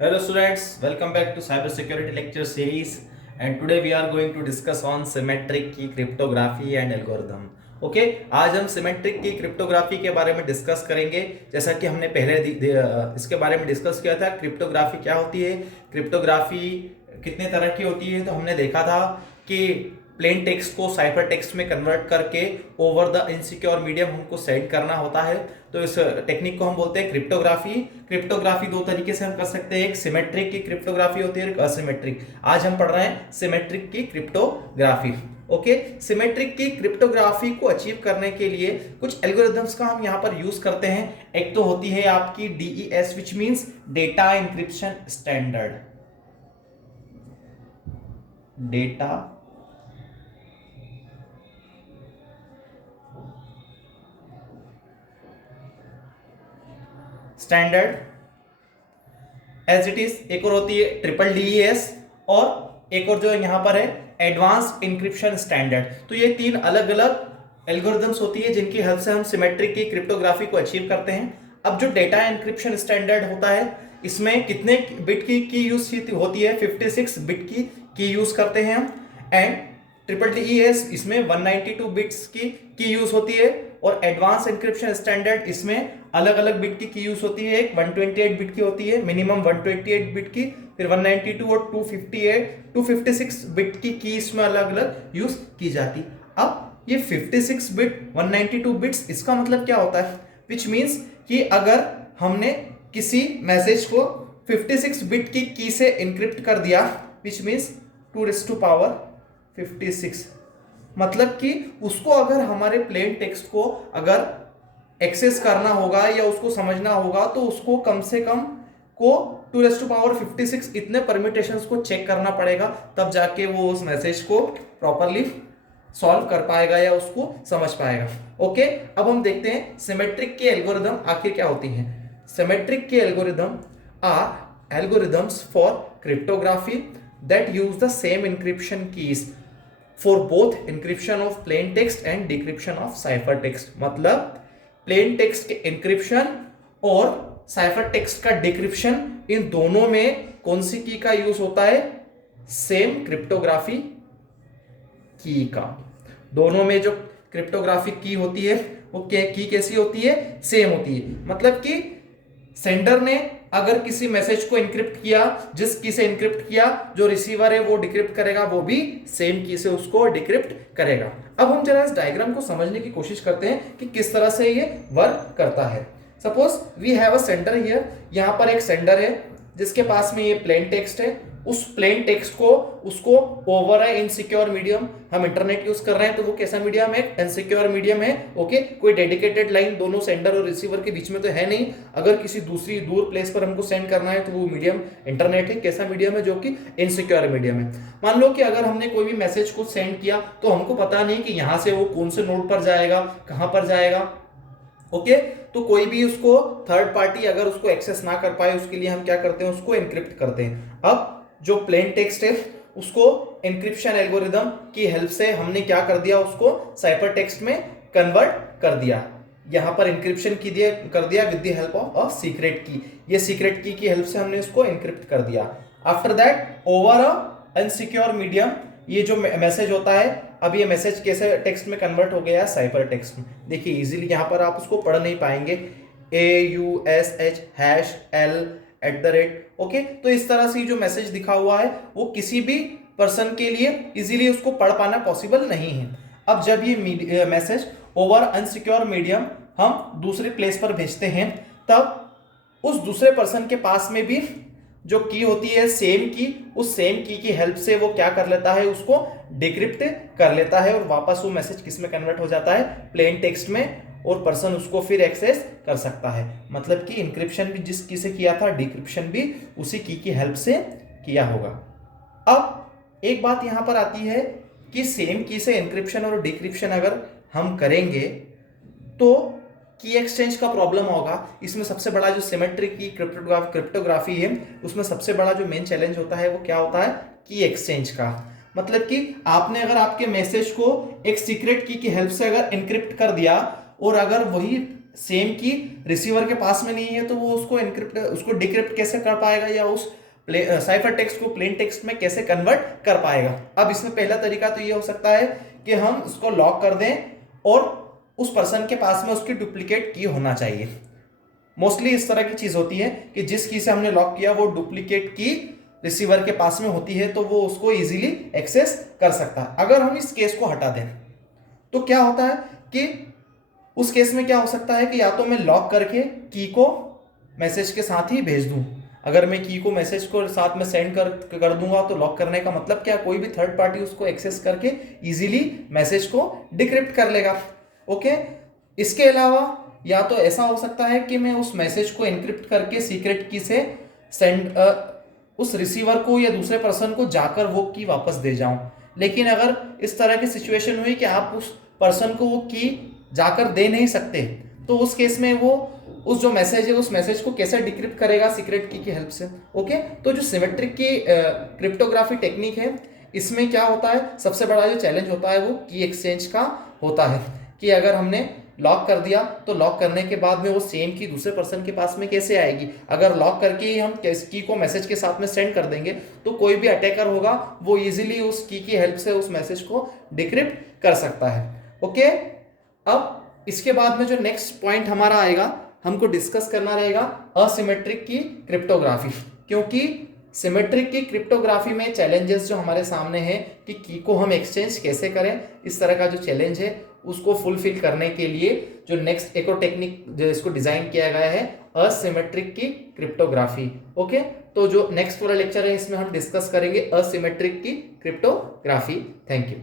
Hello students, welcome back to cybersecurity lecture series and today we are going to discuss on symmetric key cryptography and algorithm. Okay आज हम symmetric की cryptography के बारे में discuss करेंगे। जैसा कि हमने पहले इसके बारे में डिस्कस किया था, क्रिप्टोग्राफी क्या होती है, क्रिप्टोग्राफी कितने तरह की होती है। तो हमने देखा था कि प्लेन टेक्स्ट को साइफर टेक्स्ट में कन्वर्ट करके ओवर द इनसिक्योर मीडियम हमको सेंड करना होता है। तो इस टेक्निक को हम बोलते हैं क्रिप्टोग्राफी। क्रिप्टोग्राफी दो तरीके से हम कर सकते हैं, एक सिमेट्रिक की क्रिप्टोग्राफी होती है, एक असिमेट्रिक। आज हम पढ़ रहे हैं सिमेट्रिक की क्रिप्टोग्राफी। ओके, सिमेट्रिक की क्रिप्टोग्राफी को अचीव करने के लिए कुछ एल्गोरिथम्स का हम यहाँ पर यूज करते हैं। एक तो होती है आपकी DES which means data encryption standard, data standard as it is. एक और होती है ट्रिपल DES और एक और जो यहां पर है एडवांस इंक्रिप्शन स्टैंडर्ड। तो ये तीन अलग अलग एल्गोरिथम्स होती है जिनकी हेल्प से हम सिमेट्रिक की क्रिप्टोग्राफी को अचीव करते हैं। अब जो डेटा इंक्रिप्शन स्टैंडर्ड होता है, इसमें कितने बिट की यूज होती है, 56 बिट की यूज करते हैं हम। एंड ट्रिपल DES इसमें 192 बिट्स की यूज होती है और एडवांस इंक्रिप्शन स्टैंडर्ड इसमें अलग अलग बिट की यूज होती है। एक 128 बिट की होती है, मिनिमम 128 बिट की, फिर 192 और 256 बिट की इसमें अलग अलग यूज की जाती। अब ये 56 बिट 192 बिट्स, इसका मतलब क्या होता है, विच मीन्स कि अगर हमने किसी मैसेज को 56 बिट की से इंक्रिप्ट कर दिया, विच मीन्स 2⁻56, मतलब कि उसको अगर हमारे प्लेन टेक्स्ट को अगर एक्सेस करना होगा या उसको समझना होगा तो उसको कम से कम को 2⁻56 इतने परम्यूटेशंस को चेक करना पड़ेगा, तब जाके वो उस मैसेज को प्रॉपरली सॉल्व कर पाएगा या उसको समझ पाएगा। ओके, अब हम देखते हैं सिमेट्रिक के एल्गोरिथम आखिर क्या होती हैं। Symmetric key algorithm are algorithms for cryptography that use the same encryption keys for both encryption of plain text and decryption of cipher text. मतलब प्लेन टेक्स्ट के इंक्रिप्शन और साइफर टेक्स्ट का decryption, इन दोनों में कौन सी की का यूज होता है, सेम क्रिप्टोग्राफी की का। दोनों में जो क्रिप्टोग्राफी की होती है वो की कैसी होती है, सेम होती है। मतलब कि सेंडर ने अगर किसी मैसेज को इंक्रिप्ट किया, जिस की से इंक्रिप्ट किया, जो रिसीवर है वो डिक्रिप्ट करेगा, वो भी सेम की से उसको डिक्रिप्ट करेगा। अब हम जरा इस डायग्राम को समझने की कोशिश करते हैं कि किस तरह से ये वर्क करता है। Suppose we have a sender here, यहां पर एक सेंडर है जिसके पास में ये प्लेन टेक्स्ट है। उस प्लेन टेक्स्ट को उसको ओवर है इनसिक्योर मीडियम, हम इंटरनेट यूज कर रहे हैं तो वो कैसा मीडियम है, इनसिक्योर मीडियम है। ओके, कोई डेडिकेटेड लाइन दोनों सेंडर और रिसीवर के बीच में तो है नहीं। अगर किसी दूसरी दूर प्लेस पर हमको सेंड करना है तो वो मीडियम इंटरनेट है, कैसा मीडियम है, जो कि इनसिक्योर मीडियम है। मान लो कि अगर हमने कोई भी मैसेज को सेंड किया तो हमको पता नहीं कि यहां से वो कौन से नोड पर जाएगा, कहां पर जाएगा। ओके, तो कोई भी उसको थर्ड पार्टी अगर उसको एक्सेस ना कर पाए, उसके लिए हम क्या करते हैं, उसको एनक्रिप्ट करते हैं। अब जो प्लेन टेक्स्ट है उसको एनक्रिप्शन एल्गोरिदम की हेल्प से हमने क्या कर दिया, उसको साइफर टेक्स्ट में कन्वर्ट कर दिया। यहां पर एनक्रिप्शन कर दिया with the help of secret की। ये सीक्रेट की हेल्प से हमने इसको एनक्रिप्ट कर दिया। After that over a unsecure medium, ये जो मैसेज होता है, अब ये मैसेज कैसे टेक्स्ट में कन्वर्ट हो गया, साइफर टेक्स्ट में। देखिए इजीली यहां पर आप उसको पढ़ नहीं पाएंगे, AUSH#L@। ओके, तो इस तरह से जो मैसेज दिखा हुआ है वो किसी भी पर्सन के लिए इजीली उसको पढ़ पाना पॉसिबल नहीं है। अब जब ये मैसेज ओवर अनसिक्योर मीडियम हम दूसरे प्लेस पर भेजते हैं, तब उस दूसरे पर्सन के पास में भी जो की होती है सेम की, उस सेम की हेल्प से वो क्या कर लेता है, उसको डिक्रिप्ट कर लेता है और वापस वो मैसेज किस में कन्वर्ट हो जाता है, प्लेन टेक्स्ट में, और पर्सन उसको फिर एक्सेस कर सकता है। मतलब कि इंक्रिप्शन भी जिस की से किया था, डिक्रिप्शन भी उसी की हेल्प से किया होगा। अब एक बात यहां पर आती है कि सेम की से इंक्रिप्शन और डिक्रिप्शन अगर हम करेंगे तो की एक्सचेंज का प्रॉब्लम होगा। इसमें सबसे बड़ा जो सिमेट्रिक की क्रिप्टोग्राफी है उसमें सबसे बड़ा जो मेन चैलेंज होता है वो क्या होता है, की एक्सचेंज का। मतलब कि आपने अगर आपके मैसेज को एक सीक्रेट की हेल्प से अगर एनक्रिप्ट कर दिया और अगर वही सेम की रिसीवर के पास में नहीं है तो वो उसको डिक्रिप्ट कैसे कर पाएगा, या उस साइफर टेक्स्ट को प्लेन टेक्स्ट में कैसे कन्वर्ट कर पाएगा। अब इसमें पहला तरीका तो ये हो सकता है कि हम इसको लॉक कर दें और उस पर्सन के पास में उसकी डुप्लीकेट की होना चाहिए। मोस्टली इस तरह की चीज होती है कि जिस की से हमने लॉक किया वो डुप्लीकेट की रिसीवर के पास में होती है, तो वो उसको इजीली एक्सेस कर सकता है। अगर हम इस केस को हटा दें तो क्या होता है कि उस केस में क्या हो सकता है कि या तो मैं लॉक करके की को मैसेज के साथ ही भेज दूं। अगर मैं की को मैसेज को साथ में सेंड कर दूंगा तो लॉक करने का मतलब क्या, कोई भी थर्ड पार्टी उसको एक्सेस करके इजीली मैसेज को डिक्रिप्ट कर लेगा। ओके, इसके अलावा या तो ऐसा हो सकता है कि मैं उस मैसेज को एनक्रिप्ट करके सीक्रेट की से सेंड उस रिसीवर को या दूसरे पर्सन को जाकर वो की वापस दे जाऊं। लेकिन अगर इस तरह की सिचुएशन हुई कि आप उस पर्सन को वो की जाकर दे नहीं सकते, तो उस केस में वो उस जो मैसेज है उस मैसेज को कैसे डिक्रिप्ट करेगा, सीक्रेट की हेल्प से। ओके, तो जो सिमेट्रिक की क्रिप्टोग्राफी टेक्निक है, इसमें क्या होता है, सबसे बड़ा जो चैलेंज होता है वो की एक्सचेंज का होता है कि अगर हमने लॉक कर दिया तो लॉक करने के बाद में वो सेम की दूसरे पर्सन के पास में कैसे आएगी। अगर लॉक करके ही हम की को मैसेज के साथ में सेंड कर देंगे तो कोई भी अटैकर होगा वो इजीली उस की हेल्प से उस मैसेज को डिक्रिप्ट कर सकता है। ओके, अब इसके बाद में जो नेक्स्ट पॉइंट हमारा आएगा, हमको डिस्कस करना रहेगा असिमेट्रिक की क्रिप्टोग्राफी। क्योंकि सिमेट्रिक की क्रिप्टोग्राफी में चैलेंजेस जो हमारे सामने हैं कि की को हम एक्सचेंज कैसे करें, इस तरह का जो चैलेंज है उसको फुलफिल करने के लिए जो नेक्स्ट एक और टेक्निक जो इसको डिजाइन किया गया है असिमेट्रिक की क्रिप्टोग्राफी। ओके, तो जो नेक्स्ट वाला लेक्चर है इसमें हम डिस्कस करेंगे असिमेट्रिक की क्रिप्टोग्राफी। Thank you.